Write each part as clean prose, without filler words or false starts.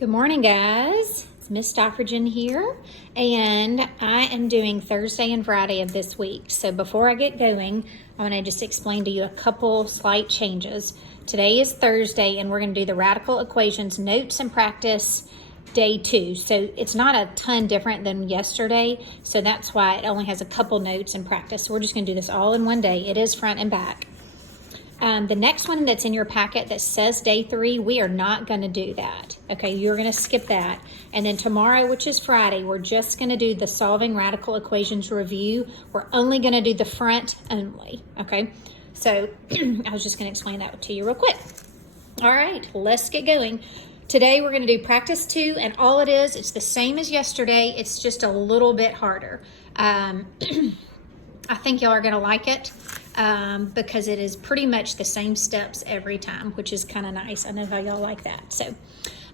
Good morning, guys. It's Miss Stockridge here, and I am doing Thursday and Friday of this week. So before I get going, I want to just explain to you a couple slight changes. Today is Thursday, and we're going to do the radical equations notes and practice day 2. So it's not a ton different than yesterday, so that's why it only has a couple notes and practice. So we're just going to do this all in one day. It is front and back. The next one that's in your packet that says day 3, we are not going to do that. Okay, you're going to skip that. And then tomorrow, which is Friday, we're just going to do the solving radical equations review. We're only going to do the front only. Okay, so I was just going to explain that to you real quick. All right, let's get going. Today we're going to do practice 2, and all it is, it's the same as yesterday. It's just a little bit harder. I think y'all are going to like it. Because it is pretty much the same steps every time, which is kind of nice. I know how y'all like that. So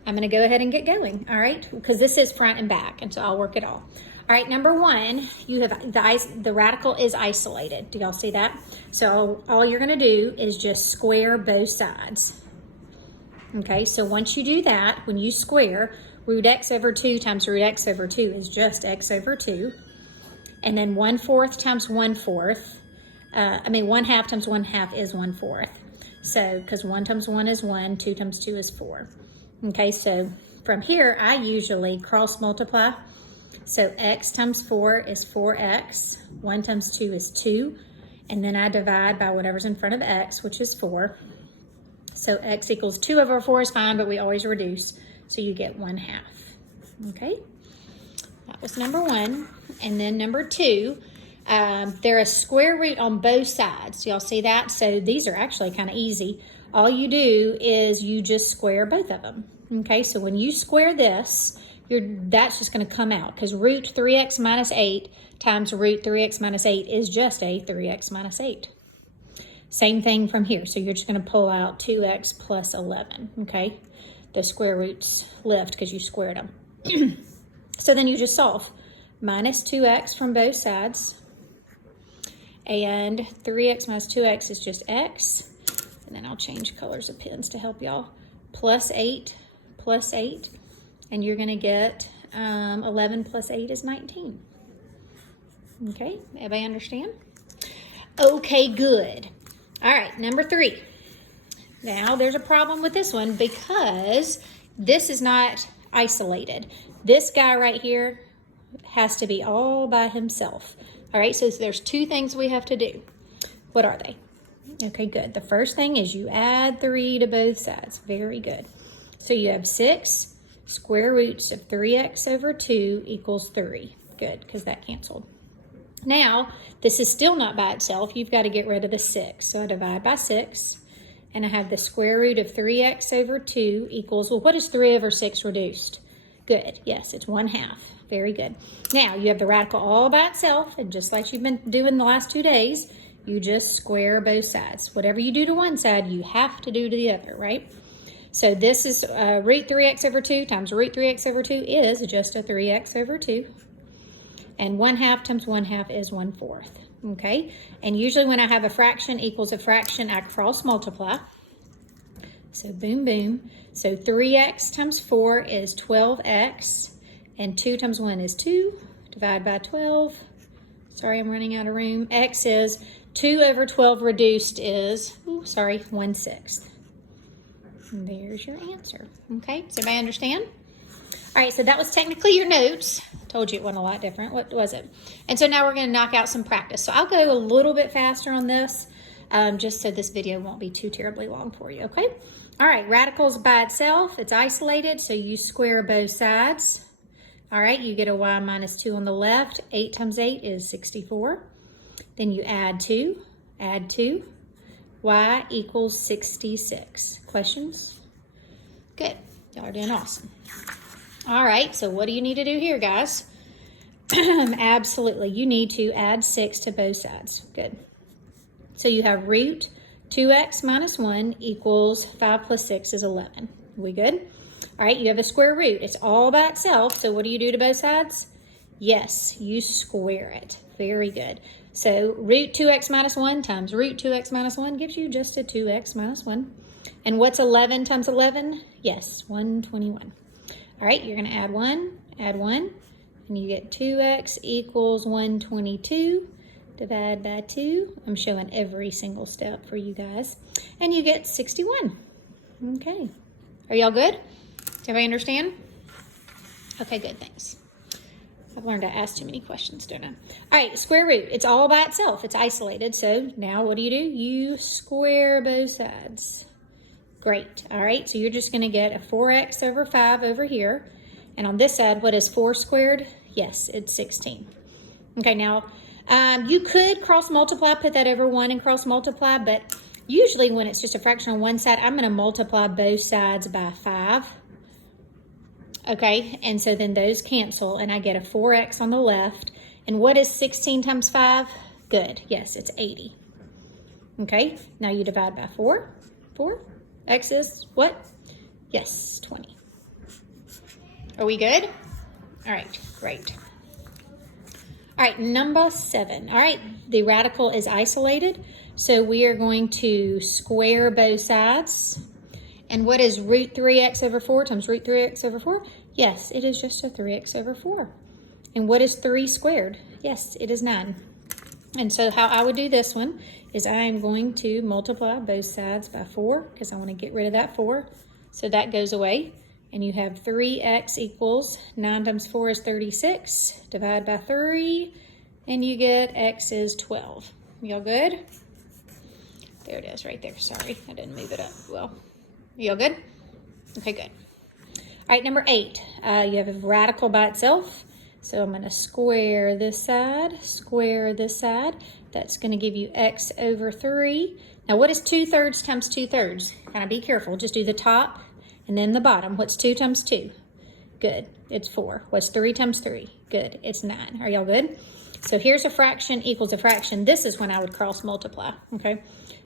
I'm going to go ahead and get going, all right? Because this is front and back, and so I'll work it all. All right, number 1, you have the radical is isolated. Do y'all see that? So all you're going to do is just square both sides. Okay, so once you do that, when you square, root x over 2 times root x over 2 is just x over 2. And then 1/4 times 1/4. 1/2 times 1/2 is 1/4. So, because 1 times 1 is 1, 2 times 2 is 4. Okay, so from here, I usually cross multiply. So x times 4 is 4x. 1 times 2 is 2. And then I divide by whatever's in front of x, which is 4. So x equals 2 over 4 is fine, but we always reduce. So you get 1/2. Okay, that was number 1. And then number 2, there is square root on both sides. Y'all see that? So these are actually kind of easy. All you do is you just square both of them. Okay, so when you square this, that's just going to come out because root 3x minus 8 times root 3x minus 8 is just a 3x minus 8. Same thing from here. So you're just going to pull out 2x plus 11. Okay, the square roots lift because you squared them. So then you just solve. Minus 2x from both sides. And 3x minus 2x is just x. And then I'll change colors of pens to help y'all. Plus 8. And you're going to get 11 plus 8 is 19. Okay, everybody understand? Okay, good. All right, number 3. Now, there's a problem with this one because this is not isolated. This guy right here has to be all by himself. All right, so there's 2 things we have to do. What are they? Okay, good. The first thing is you add 3 to both sides. Very good. So you have 6 square roots of 3x over 2 equals 3. Good, because that canceled. Now, this is still not by itself. You've got to get rid of the 6. So I divide by 6, and I have the square root of 3x over 2 equals, well, what is 3 over 6 reduced? Good, yes, it's 1/2. Very good. Now, you have the radical all by itself, and just like you've been doing the last 2 days, you just square both sides. Whatever you do to one side, you have to do to the other, right? So this is root 3x over 2 times root 3x over 2 is just a 3x over 2. And 1/2 times 1/2 is 1/4. Okay? And usually when I have a fraction equals a fraction, I cross multiply. So boom, boom. So 3x times 4 is 12x. And 2 times 1 is 2. Divide by 12. Sorry, I'm running out of room. X is 2 over 12 reduced is, 1/6. And there's your answer. Okay, does everybody understand? All right, so that was technically your notes. Told you it wasn't a lot different. What was it? And so now we're going to knock out some practice. So I'll go a little bit faster on this, just so this video won't be too terribly long for you, okay? All right, radicals by itself. It's isolated, so you square both sides. All right, you get a y minus 2 on the left. 8 times 8 is 64. Then you add 2, y equals 66. Questions? Good, y'all are doing awesome. All right, so what do you need to do here, guys? Absolutely, you need to add 6 to both sides. Good. So you have root 2x minus 1 equals 5 plus 6 is 11. We good? All right, you have a square root. It's all by itself, so what do you do to both sides? Yes, you square it. Very good. So root 2x minus 1 times root 2x minus 1 gives you just a 2x minus 1. And what's 11 times 11? Yes, 121. All right, you're going to add 1, and you get 2x equals 122. Divide by 2. I'm showing every single step for you guys. And you get 61. Okay. Are y'all good? Does everybody understand? Okay, good, thanks. I've learned to ask too many questions, don't I? All right, square root. It's all by itself. It's isolated. So now what do? You square both sides. Great. All right, so you're just going to get a 4x over 5 over here. And on this side, what is 4 squared? Yes, it's 16. Okay, now you could cross multiply, put that over 1 and cross multiply, but usually when it's just a fraction on one side, I'm going to multiply both sides by 5. Okay, and so then those cancel, and I get a 4x on the left. And what is 16 times 5? Good. Yes, it's 80. Okay, now you divide by 4. 4. X is what? Yes, 20. Are we good? All right, great. All right, number 7. All right, the radical is isolated, so we are going to square both sides. And what is root 3x over 4 times root 3x over 4? Yes, it is just a 3x over 4. And what is 3 squared? Yes, it is 9. And so how I would do this one is I am going to multiply both sides by 4 because I want to get rid of that 4. So that goes away. And you have 3x equals 9 times 4 is 36. Divide by 3, and you get x is 12. Y'all good? There it is right there. Sorry, I didn't move it up well. Y'all good? Okay, good. All right, number 8. You have a radical by itself. So I'm going to square this side, square this side. That's going to give you x over 3. Now, what is 2/3 times 2/3? Kind of be careful. Just do the top and then the bottom. What's 2 times 2? Good. It's 4. What's 3 times 3? Good. It's 9. Are y'all good? So here's a fraction equals a fraction. This is when I would cross multiply. Okay.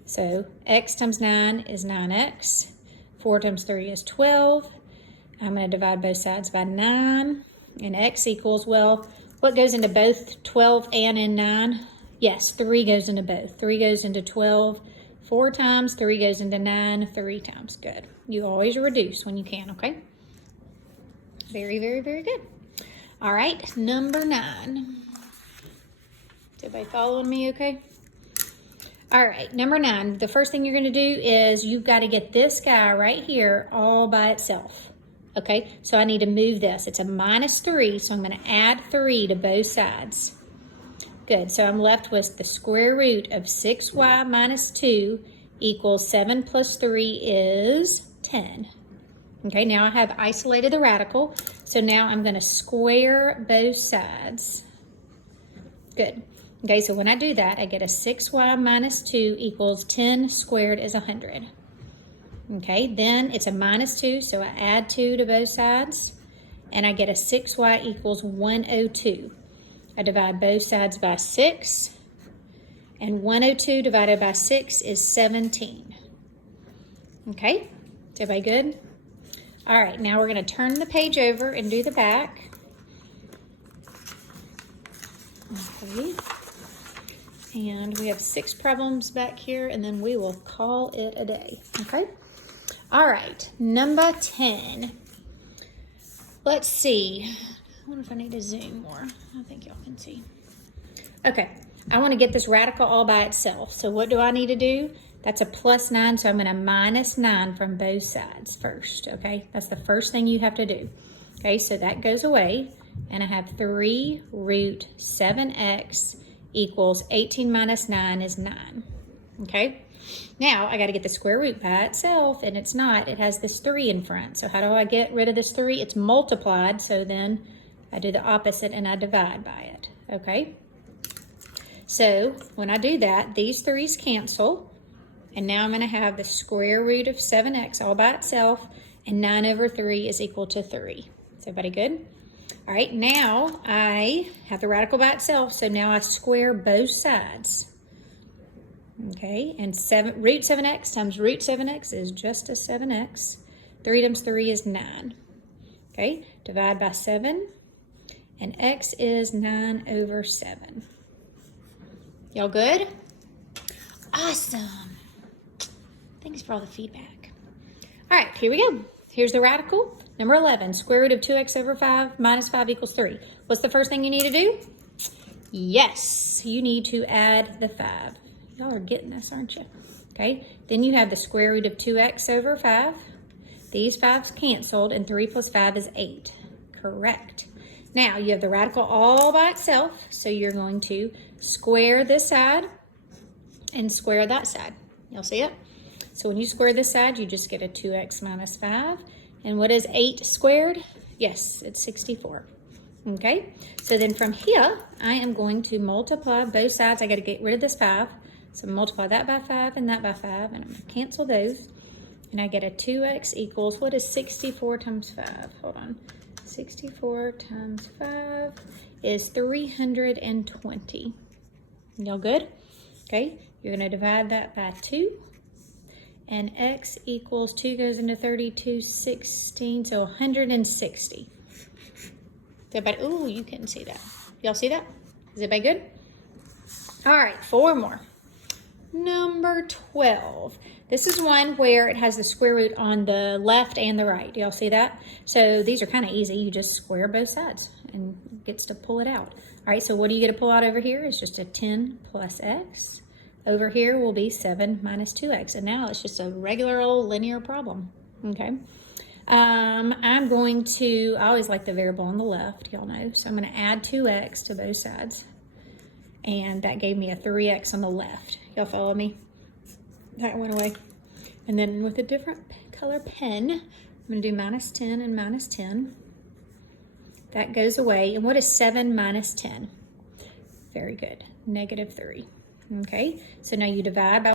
So x times 9 is 9x. 4 times 3 is 12. I'm going to divide both sides by 9. And x equals, well, what goes into both 12 and in 9? Yes, 3 goes into both. 3 goes into 12 4 times. 3 goes into 9 3 times. Good. You always reduce when you can, okay? Very, very, very good. All right, number 9. Is everybody following me okay? All right, number 9. The first thing you're going to do is you've got to get this guy right here all by itself. Okay, so I need to move this. It's a -3, so I'm going to add 3 to both sides. Good, so I'm left with the square root of 6y minus 2 equals 7 plus 3 is 10. Okay, now I have isolated the radical, so now I'm going to square both sides. Good. Okay, so when I do that, I get a 6y minus 2 equals 10 squared is 100. Okay, then it's a -2, so I add 2 to both sides, and I get a 6y equals 102. I divide both sides by 6, and 102 divided by 6 is 17. Okay, is everybody good? All right, now we're going to turn the page over and do the back. Okay. And we have 6 problems back here, and then we will call it a day. Okay? All right, number 10. Let's see. I wonder if I need to zoom more. I think y'all can see. Okay, I want to get this radical all by itself. So what do I need to do? That's a +9, so I'm going to -9 from both sides first, okay? That's the first thing you have to do. Okay, so that goes away, and I have 3 root 7x equals 18 minus 9 is 9, okay? Now, I got to get the square root by itself, and it's not. It has this 3 in front. So how do I get rid of this 3? It's multiplied, so then I do the opposite, and I divide by it, okay? So when I do that, these 3's cancel, and now I'm going to have the square root of 7x all by itself, and 9 over 3 is equal to 3. Is everybody good? All right, now I have the radical by itself, so now I square both sides. Okay, and root 7x times root 7x is just a 7x. 3 times 3 is 9. Okay, divide by 7, and x is 9 over 7. Y'all good? Awesome. Thanks for all the feedback. All right, here we go. Here's the radical. Number 11, square root of 2x over 5 minus 5 equals 3. What's the first thing you need to do? Yes, you need to add the 5. Y'all are getting this, aren't you? Okay, then you have the square root of 2x over 5. These 5's canceled, and 3 plus 5 is 8. Correct. Now, you have the radical all by itself, so you're going to square this side and square that side. Y'all see it? So when you square this side, you just get a 2x minus 5. And what is 8 squared? Yes, it's 64. Okay, so then from here, I am going to multiply both sides. I got to get rid of this 5. So multiply that by 5 and that by 5, and I'm going to cancel those. And I get a 2x equals, what is 64 times 5? Hold on. 64 times 5 is 320. Y'all good? Okay, you're going to divide that by 2. And x equals 2 goes into 32, 16, so 160. Everybody, ooh, you couldn't see that. Y'all see that? Is everybody good? All right, 4 more. Number 12. This is one where it has the square root on the left and the right. Do y'all see that? So these are kind of easy. You just square both sides and it gets to pull it out. All right, so what do you get to pull out over here? It's just a 10 plus x. Over here will be 7 minus 2x. And now it's just a regular old linear problem. Okay. I'm going to, I always like the variable on the left, y'all know. So I'm going to add 2x to both sides. And that gave me a 3x on the left. Y'all follow me? That went away. And then with a different color pen, I'm going to do minus 10 and minus 10. That goes away. And what is 7 minus 10? Very good. Negative 3. Okay, so now you divide by